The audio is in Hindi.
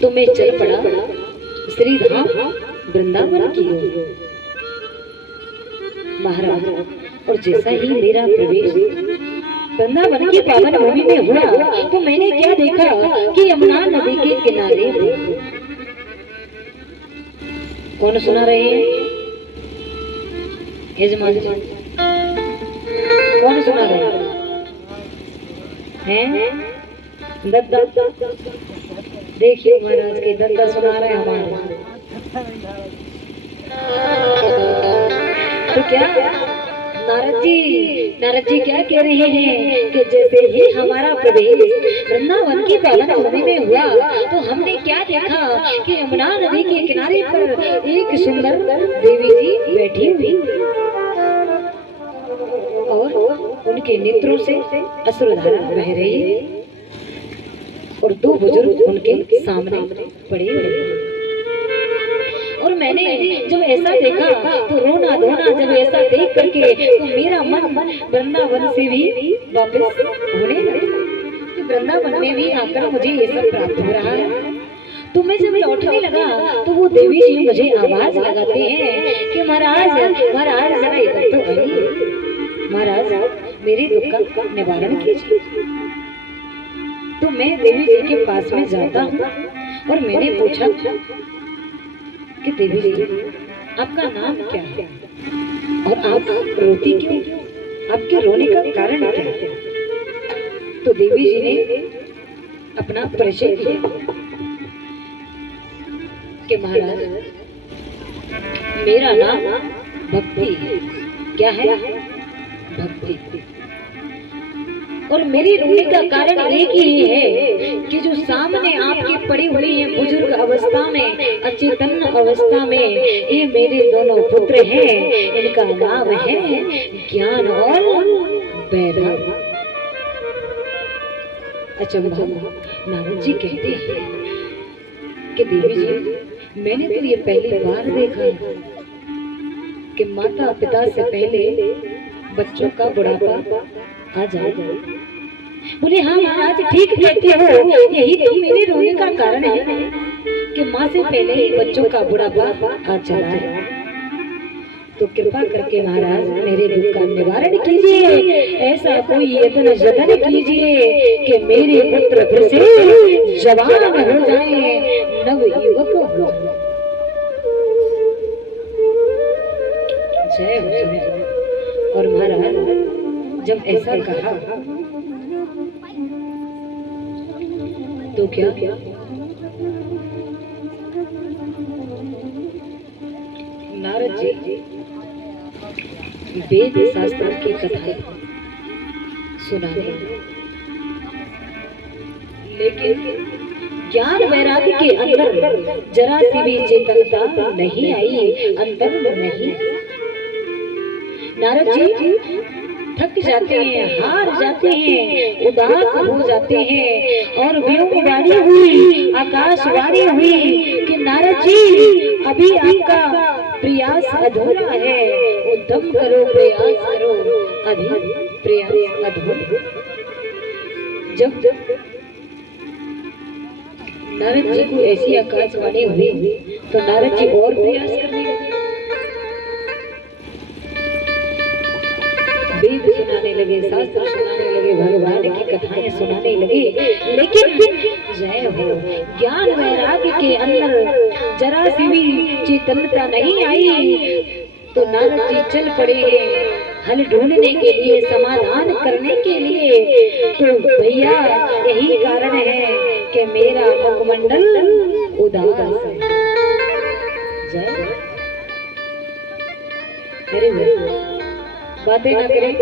तो मैं चल पड़ा श्री धाम वृंदावन की ओर। महाराज, और जैसा ही मेरा प्रवेश वृंदावन की पावन भूमि में हुआ तो मैंने क्या देखा कि यमुना नदी के किनारे कौन सुना रहे हैं? यजमान जी कौन सुना रहे हैं? दद्दा, देखिए महाराज के दद्दा सुना रहे हमारे। तो क्या नारद जी क्या कह रहे हैं कि जैसे ही हमारा प्रवेश वृंदावन की पावन भूमि में हुआ तो हमने क्या देखा कि यमुना नदी के किनारे पर एक सुंदर देवी जी बैठी हुई और उनके नेत्रों से अश्रुधारा बह रही है और दो बुजुर्ग उनके सामने पड़े हुए। और मैंने जब ऐसा देखा तो रोना धोना जब ऐसा देख करके तो मेरा मन वृंदावन से भी वापस होने लगा कि वृंदावन में भी आकर मुझे ये सब प्राप्त हो रहा है। तो मैं जब लौटने लगा तो वो देवी जी मुझे आवाज लगाते हैं कि महाराज महाराज जरा इधर तो आइए, महाराज मेरे दुख का निवारण कीजिए। तो मैं देवी जी के पास में जाता हूँ और मैंने पूछा कि देवी जी आपका नाम क्या है और आप रोती क्यों, आपके रोने का कारण क्या है? तो देवी जी ने अपना परिचय दिया कि महाराज मेरा नाम भक्ति है। क्या है? भक्ति। और मेरी रोने का कारण एक ही है कि जो सामने आपकी पड़ी हुई है बुजुर्ग अवस्था में, अचेतन अवस्था में, ये मेरे दोनों पुत्र हैं। इनका नाम है ज्ञान और वैराग्य। अचंभा नारद जी कहते हैं कि देवी जी मैंने तो ये पहली बार देखा कि माता पिता से पहले बच्चों का बुढ़ापा आ जाए। बोले हाँ महाराज ठीक कहते हो, यही तो मेरे रोने का कारण है कि माँ से पहले ही बच्चों का बुढ़ापा आ चला है। तो कृपा करके महाराज मेरे दुख का निवारण कीजिए, ऐसा कोई यत्न जतन कीजिए कि मेरे पुत्र फिर से जवान हो जाए, नव युवक हो जाए। जय। और महाराज जब ऐसा कहा तो क्या नारद जी वेद शास्त्र की कथाएं सुनाने, लेकिन ज्ञान वैराग्य के अंदर जरा सी भी चेतनता नहीं आई, अंदर नहीं। नारद जी थक जाते हैं, हार जाते हैं, उदास हो जाते हैं और व्योमवाणी हुई, आकाशवाणी हुई कि नारद जी अभी आपका प्रयास अधूरा है, उद्यम करो, प्रयास करो, अभी प्रयास अधूरा। जब नारद जी को ऐसी आकाशवाणी हुई तो नारद जी और प्रयास करने लगे, वेद सुनाने लगे, शास्त्र सुनाने लगे, भगवान की कथाएं सुनाने लगे। लेकिन जय हो ज्ञान वैराग्य के अंदर जरा सी भी चेतनता नहीं आई। तो नारद जी चल पड़े हैं हल ढूंढने के लिए, समाधान करने के लिए। तो भैया यही कारण है कि मेरा मुखमंडल उदास है। जय। अरे बातें ना करें।